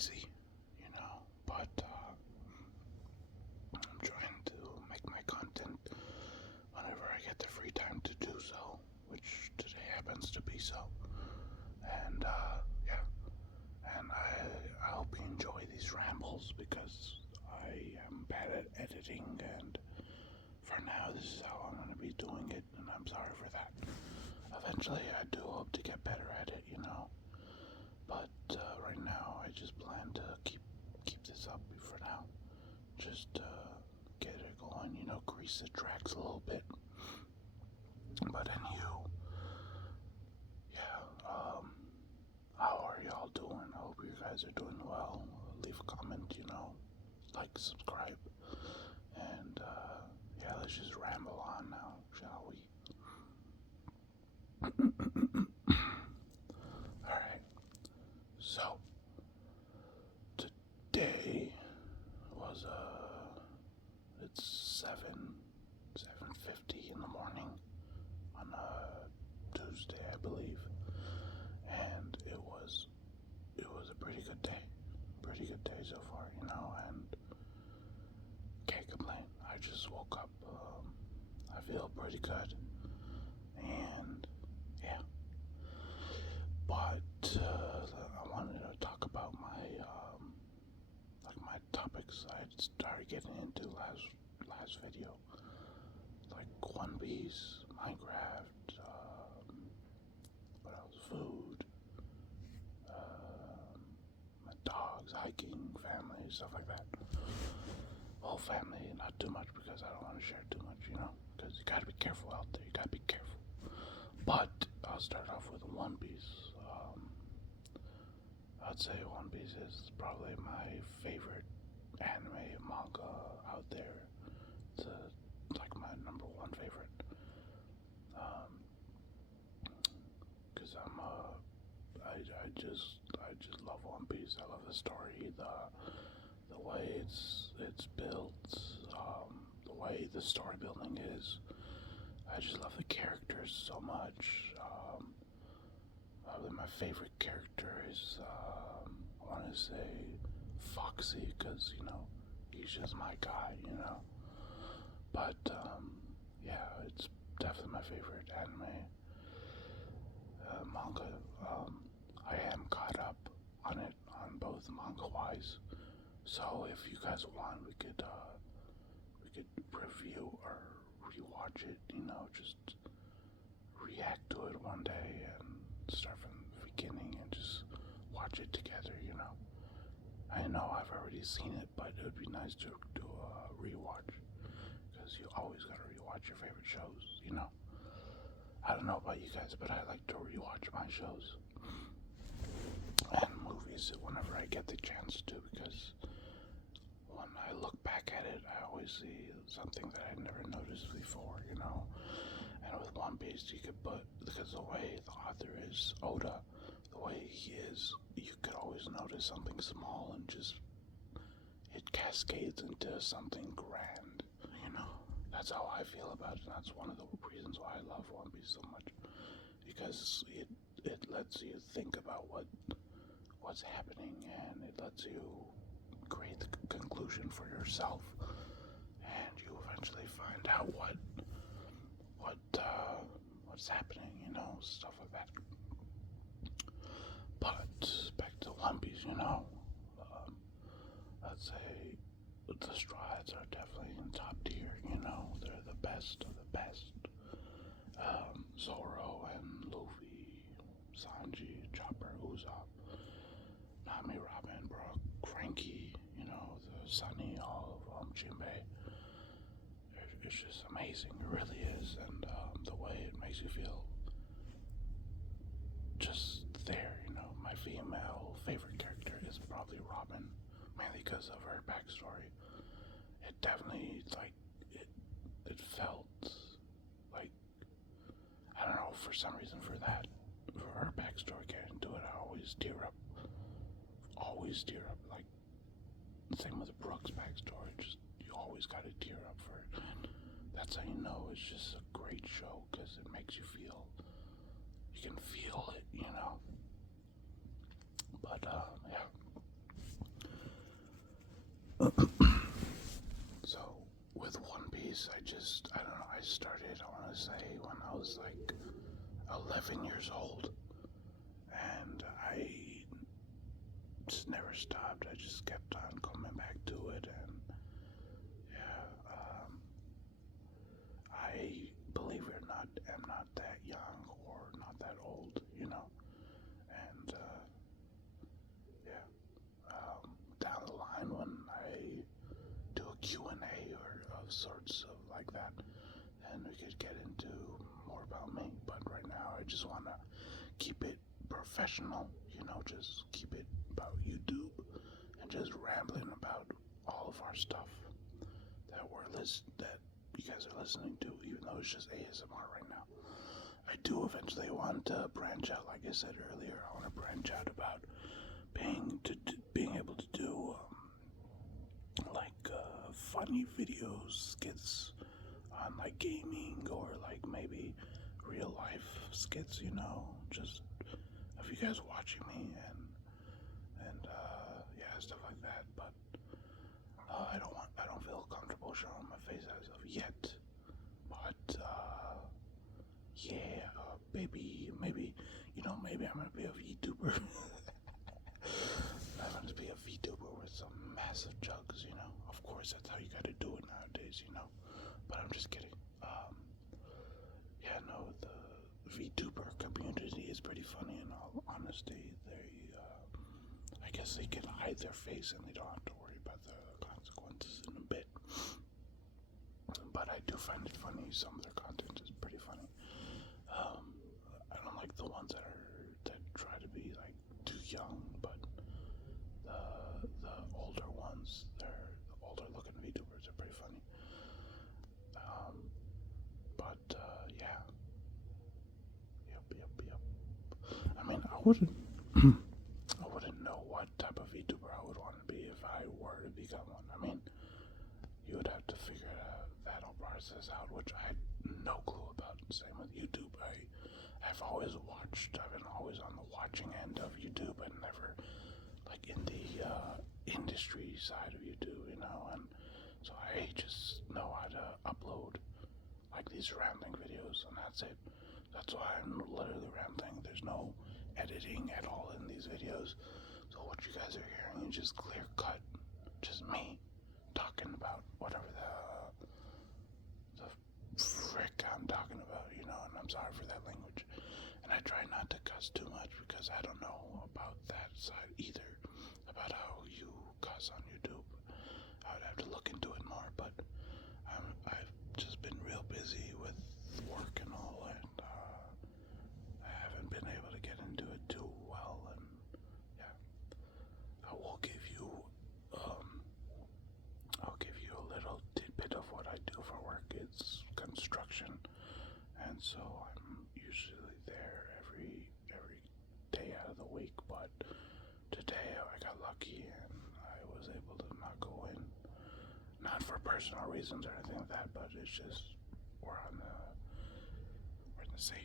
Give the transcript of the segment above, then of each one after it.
busy, but I'm trying to make my content whenever I get the free time to do so, which today happens to be so. And yeah, and I hope you enjoy these rambles because I am bad at editing, and for now this is how I'm going to be doing it, and I'm sorry for that. Eventually I do hope to get better at it, but right now I just plan to keep this up for now. Just get it going, grease the tracks a little bit. But anywho, yeah, how are y'all doing? I hope you guys are doing well. Leave a comment, like, subscribe, and yeah, let's just ramble on now, shall we? Alright, so today was it's 7:50 in the morning on a Tuesday, I believe, and it was a pretty good day so far, and can't complain. I just woke up. I feel pretty good, and yeah. But I wanted to talk about my my topics I started getting into last video, like One Piece, Minecraft, what else? Food, my dogs, hiking, family, stuff like that. Whole family, not too much because I don't want to share too much, because you gotta be careful out there. You gotta be careful. But I'll start off with One Piece. I'd say One Piece is probably my favorite anime manga out there. It's like my number one favorite. Cause I just love One Piece. I love the story, the way it's built, the way the story building is. I just love the characters so much. Probably my favorite character is, I want to say Foxy, because, he's just my guy, But, yeah, it's definitely my favorite anime manga. I am caught up on it, on both manga-wise. So if you guys want, we could review or rewatch it, just react to it one day and start from the beginning and just watch it together, I know I've already seen it, but it would be nice to do a rewatch, because you always gotta rewatch your favorite shows, I don't know about you guys, but I like to rewatch my shows and movies whenever I get the chance to, because when I look back at it, I always see something that I never noticed before, And with One Piece, you could because the way the author is, Oda, the way he is, you could always notice something small and just, it cascades into something grand, That's how I feel about it, and that's one of the reasons why I love One Piece so much, because it lets you think about what's happening, and it lets you create the conclusion for yourself, and you eventually find out what's happening, stuff like that. But back to One Piece, I'd say the Straw Hats are definitely in top tier, they're the best of the best. Zoro and Luffy, Sanji, Chopper, Usopp, Nami, Robin, Brook, Frankie, the Sunny, all of Jinbei. It's just amazing, it really is, and the way it makes you feel just there, My female favorite character is probably Robin, mainly because of her backstory. It definitely, it felt like, I don't know, for some reason for her backstory getting into it, I always tear up, like, same with Brooke's backstory, just, you always gotta tear up for it, and that's how you know it's just a great show, because it makes you feel, you can feel it, But, yeah, So, with One Piece, I don't know, I started, I want to say, when I was like 11 years old. And I just never stopped. I just kept on coming back to it. And yeah, I believe it or not, am not that young or not that old, you know. And yeah, down the line when I do a Q&A or of sorts of like that, and we could get into more about me. But right now, I just want to keep it professional, you know, just keep it about YouTube and just rambling about all of our stuff that you guys are listening to, even though it's just ASMR right now. I do eventually want to branch out, like I said earlier. I want to branch out about being able to do funny videos, skits on like gaming or like maybe real life skits, you know, just of you guys watching me and yeah, stuff like that. But I don't feel comfortable showing my face as of yet. But yeah, maybe you know, maybe I'm gonna be a VTuber. I'm gonna be a VTuber with some massive jugs, you know. Of course, that's how you gotta do it nowadays, you know. But I'm just kidding. Yeah, no, the VTuber community is pretty funny. In all honesty, I guess they can hide their face and they don't have to worry about the consequences in a bit. But I do find it funny. Some of their content is pretty funny. I don't like the ones that try to be like too young, but the older ones, the older looking VTubers are pretty funny. But yeah, yep. I mean, I wouldn't know what type of VTuber I would want to be if I were to become one. I mean, you would have to figure that whole process out, which I had no clue about. Same with YouTube. I've always watched. I've been always on the watching end of YouTube and never like in the industry side of YouTube, you know. And so I just know how to upload like these rambling videos, and that's it. That's why I'm literally rambling. There's no editing at all in these videos. So what you guys are hearing is just clear cut, just me talking about whatever the frick I'm talking about, you know. And I'm sorry for that language. And I try not to cuss too much because I don't know about that side either, about how you cuss on YouTube. I would have to look into it more, but I've just been real busy with work and all, and I haven't been able to get into it too well. And yeah, I will give you I'll give you a little tidbit of what I do for work. It's construction, and so I'm usually there every day out of the week. But today I got lucky and I was able to not go in. Not for personal reasons or anything like that, but it's just we're in the same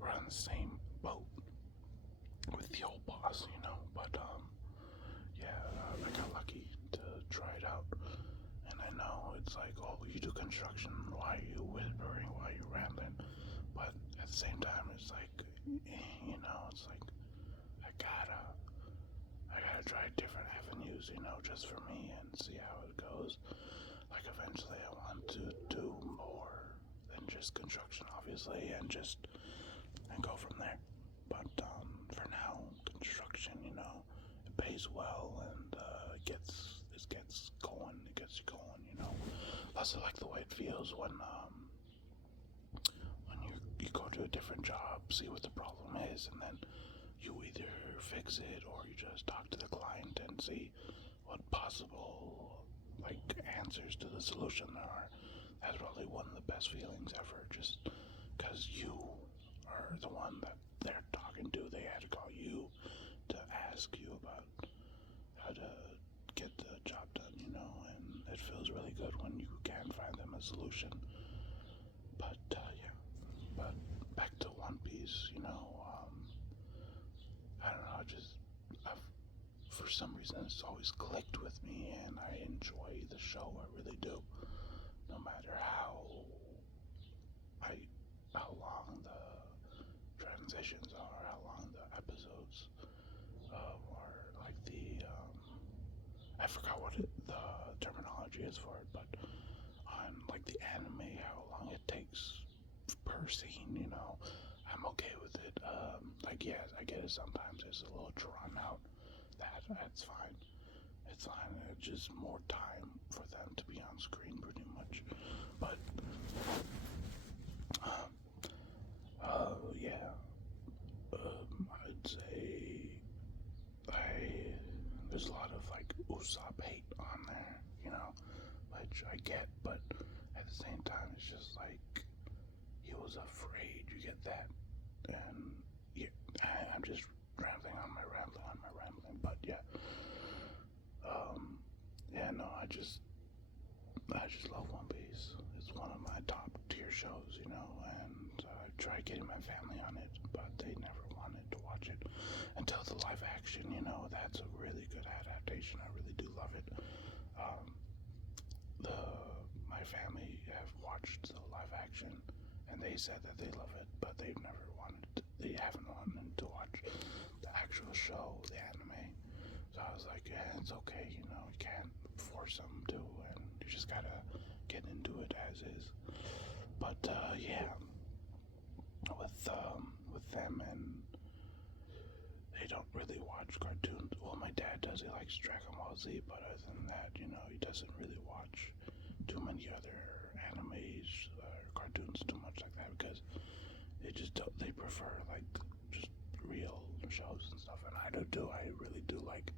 we're on the same boat with the old boss, you know. But yeah, I got lucky to try it out, and I know it's like, oh, you do construction, why are you whispering, why are you rambling? But at the same time, it's like, you know, it's like I gotta try different avenues, you know, just for me and see how it goes. Like eventually I want to do more than just construction, obviously, and go from there. But for now, construction, you know, it pays well and it gets you going, you know. Plus I like the way it feels when you go to a different job, see what the problem is, and then you either fix it or you just talk to the client and see what possible like answers to the solution there are. That's probably one of the best feelings ever, just because you are the one that they're talking to. They had to call you to ask you about how to get the job done, you know, and it feels really good when you can find them a solution. But yeah, but back to One Piece, you know, I don't know, I've for for some reason it's always clicked with me, and I enjoy the show. I really do. No matter how long the transitions are, how long the episodes are, like I forgot what the terminology is for it, but on like the anime, how long it takes per scene, I'm okay with it. Like, yes, I get it sometimes it's a little drawn out. That's fine. It's fine. It's just more time for them to be on screen, pretty much. But, yeah. I'd say there's a lot of like Usopp hate on there, which I get, but at the same time, it's just like he was afraid. You get that, and yeah, I'm just rambling, but yeah, yeah, no, I just love One Piece. It's one of my top tier shows, and I tried getting my family on it, but they never wanted to watch it until the live action. That's a really good adaptation. I really do love it. My family have watched the live action, and they said that they love it, but they haven't wanted to watch the actual show, the anime. So I was like, yeah, it's okay, you can't force them to, and you just gotta get into it as is. But yeah, with them, and they don't really watch cartoons. Well, my dad does. He likes Dragon Ball Z, but other than that, he doesn't really watch too many other animes or cartoons too much like that, because they prefer like just real shows and stuff. And I really do like,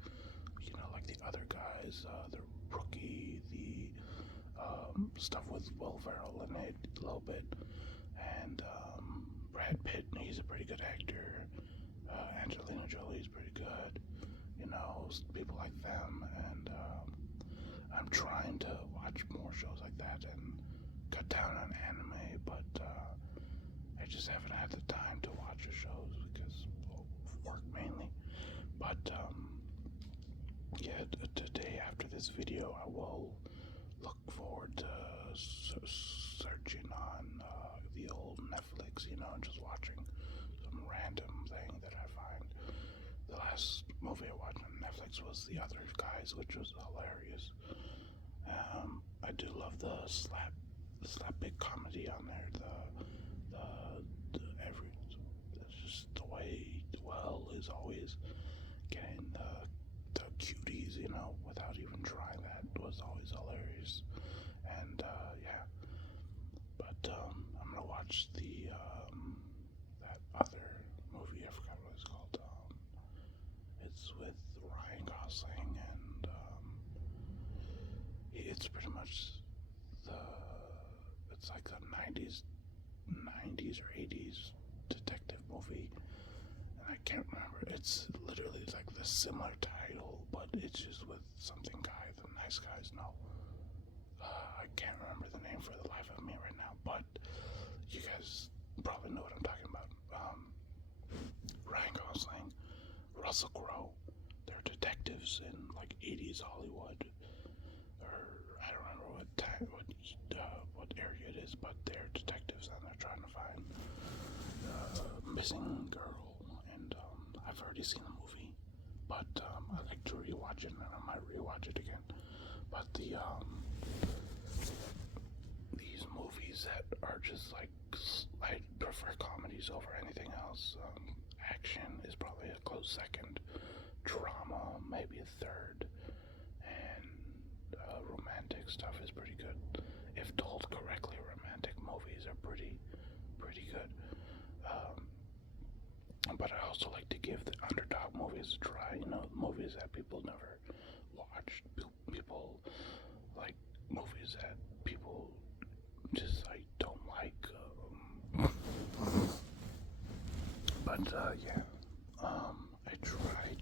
like the other guys, the Rookie, the stuff with Will Ferrell in it a little bit, and Brad Pitt. He's a pretty good actor. Angelina Jolie's pretty good. People like them, and I'm trying to watch more shows like that and cut down on anime, but I just haven't had the time to watch the shows because of work mainly. But yeah, today after this video, I will look forward to searching on the old Netflix, and just watching some random thing that I find. The last movie I watched on Netflix was The Other Guys, which was hilarious. I do love the slapstick comedy on there. It's just the way Will is always getting the cuties, without even trying. That was always hilarious. And yeah, but I'm gonna watch that other movie. I forgot what it's called. It's with Ryan Gosling, and it's pretty much it's like the 90s or 80s detective movie, and I can't remember. It's literally like the similar title, but it's just with something guy, the nice guys. No, I can't remember the name for the life of me right now, but you guys probably know what I'm talking about. Ryan Gosling, Russell Crowe, they're detectives in like 80s Hollywood, or I don't remember what area it is, but they're detectives and they're trying to find a missing girl. And I've already seen the movie, but I like to rewatch it, and I might rewatch it again. But these movies that are just like, I prefer comedies over anything else. Action is probably a close second. Drama, maybe a third. And romantic stuff is pretty good. If told correctly, romantic movies are pretty good. But I also like to give the underdog movies a try. Movies that people never watched. People like movies that people just don't like. But yeah, I try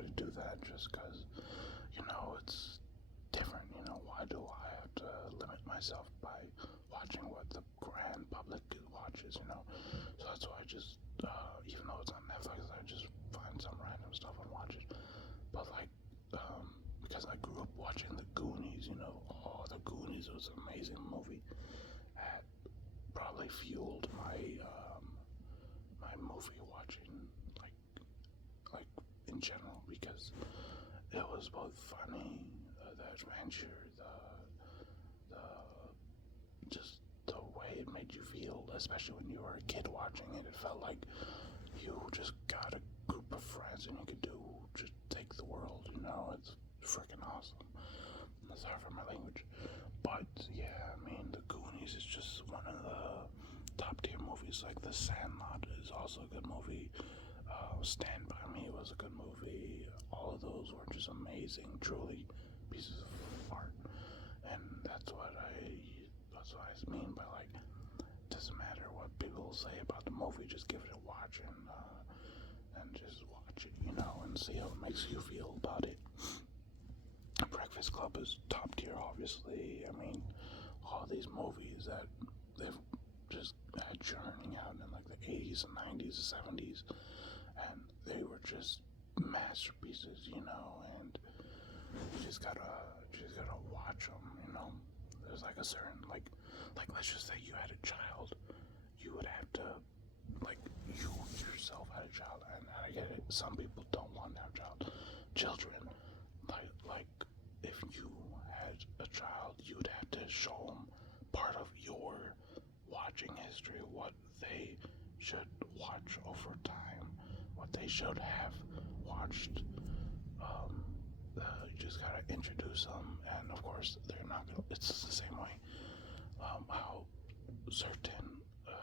to do that just because it's different. Why do I have to limit myself by watching what the grand public watches? So that's why I just even though it's on Netflix, I just find some random stuff and watch it. Goonies, oh, the Goonies was an amazing movie. Had probably fueled my movie watching, like in general, because it was both funny, the adventure, just the way it made you feel, especially when you were a kid watching it. It felt like you just got a group of friends and you could just take the world, it's freaking awesome. Sorry for my language. But yeah, I mean, the Goonies is just one of the top tier movies. Like The Sandlot is also a good movie. Stand By Me was a good movie. All of those were just amazing, truly pieces of art. And that's what I mean by, like, it doesn't matter what people say about the movie, just give it a watch and just watch it, and see how it makes you feel about it. Breakfast Club is top tier, obviously. I mean, all these movies that they've just had churning out in like the 80s and 90s and 70s, and they were just masterpieces, and you just gotta watch them, There's like a certain, like let's just say you had a child, you would have to, like, you yourself had a child, and I get it, some people don't want to have children, like if you had a child, you would have to show them part of your watching history, what they should watch over time, what they should have watched. You just gotta introduce them, and of course they're not gonna, it's the same way how certain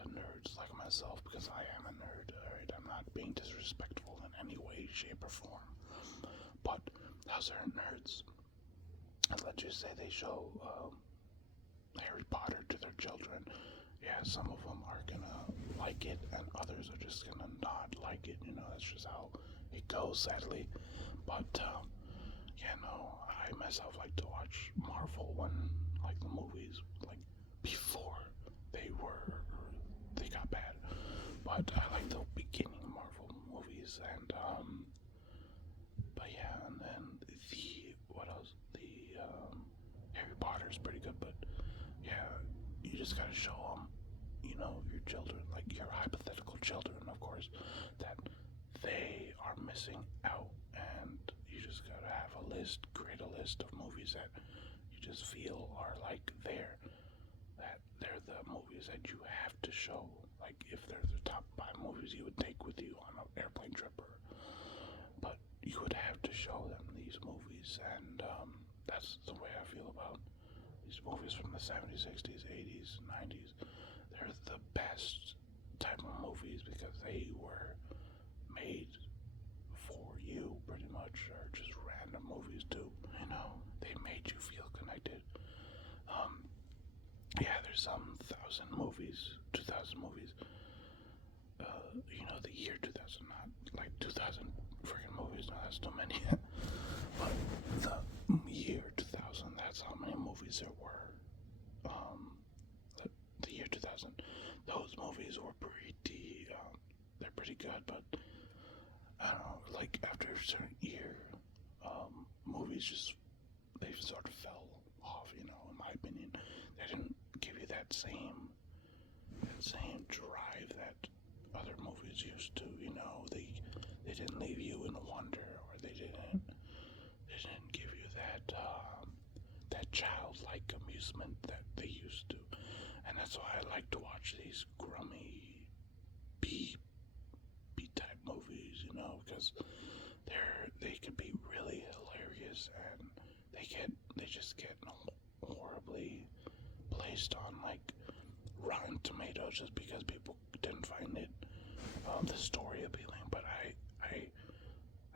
nerds like myself, because I am a nerd, alright, I'm not being disrespectful in any way, shape, or form, but how certain nerds, and let's just say they show Harry Potter to their children, yeah, some of them are gonna like it, and others are just gonna not like it, that's just how it goes, sadly, but I myself like to watch Marvel when, like, the movies, like, before they got bad, but I like the beginning Marvel movies, and but yeah, and then what else, Harry Potter is pretty good, but yeah, you just gotta show them, your children, like your hypothetical children, of course, that they are missing out, and you just gotta have create a list of movies that you just feel are like that they're the movies that you have to show, like if they're the top 5 movies you would take with you on an airplane trip, but you would have to show them these movies, and that's the way I feel about these movies from the 70s, 60s, 80s, 90s. They're the best type of movies because they were made for you, pretty much, or just random movies too, they made you feel connected. Yeah, there's some 2,000 movies, the year 2000, not like 2,000 freaking movies, no, that's too many, but the year 2000, that's how many movies there were. The year 2000, those movies were they're pretty good, but I don't know, like after a certain year, movies just, they sort of fell off, in my opinion. They didn't give you that same drive that other movies used to, they didn't leave you in wonder, or they didn't give you that childlike amusement that they used to. And that's why I like to watch these grummy B type movies, because they can be really hilarious, and they just get horribly placed on, like, Rotten Tomatoes, just because people didn't find it, the story appealing. But I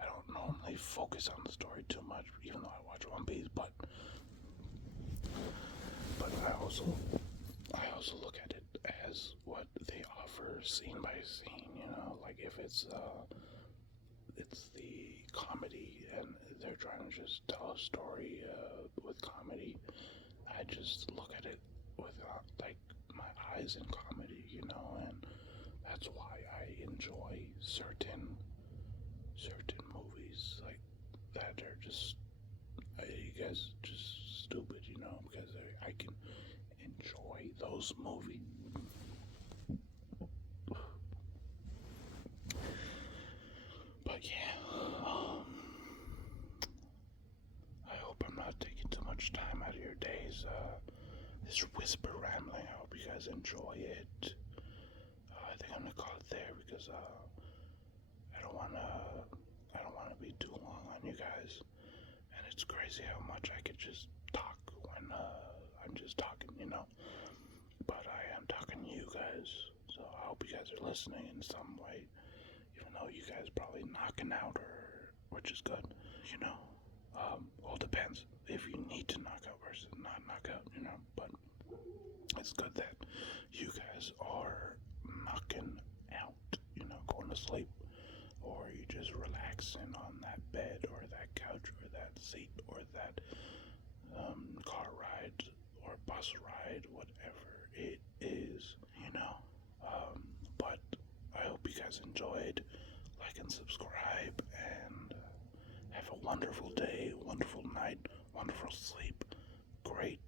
don't normally focus on the story too much, even though I watch One Piece, but I also look at it as what they offer scene by scene, like if it's the comedy and they're trying to just tell a story with comedy, I just look at it with like my eyes in comedy, and that's why I enjoy certain movies like that are just, you guys, just stupid, Bros movie. But yeah, I hope I'm not taking too much time out of your days. This whisper rambling, I hope you guys enjoy it. I think I'm gonna call it there because I don't wanna be too long on you guys. And it's crazy how much I could just talk when I'm just talking, But I am talking to you guys, so I hope you guys are listening in some way, even though you guys probably knocking out, which is good, Well, it depends if you need to knock out versus not knock out, But it's good that you guys are knocking out, going to sleep, or you just relaxing on that bed or that couch or that seat or that car ride or bus ride, whatever it is, But I hope you guys enjoyed. Like and subscribe, and have a wonderful day, wonderful night, wonderful sleep, great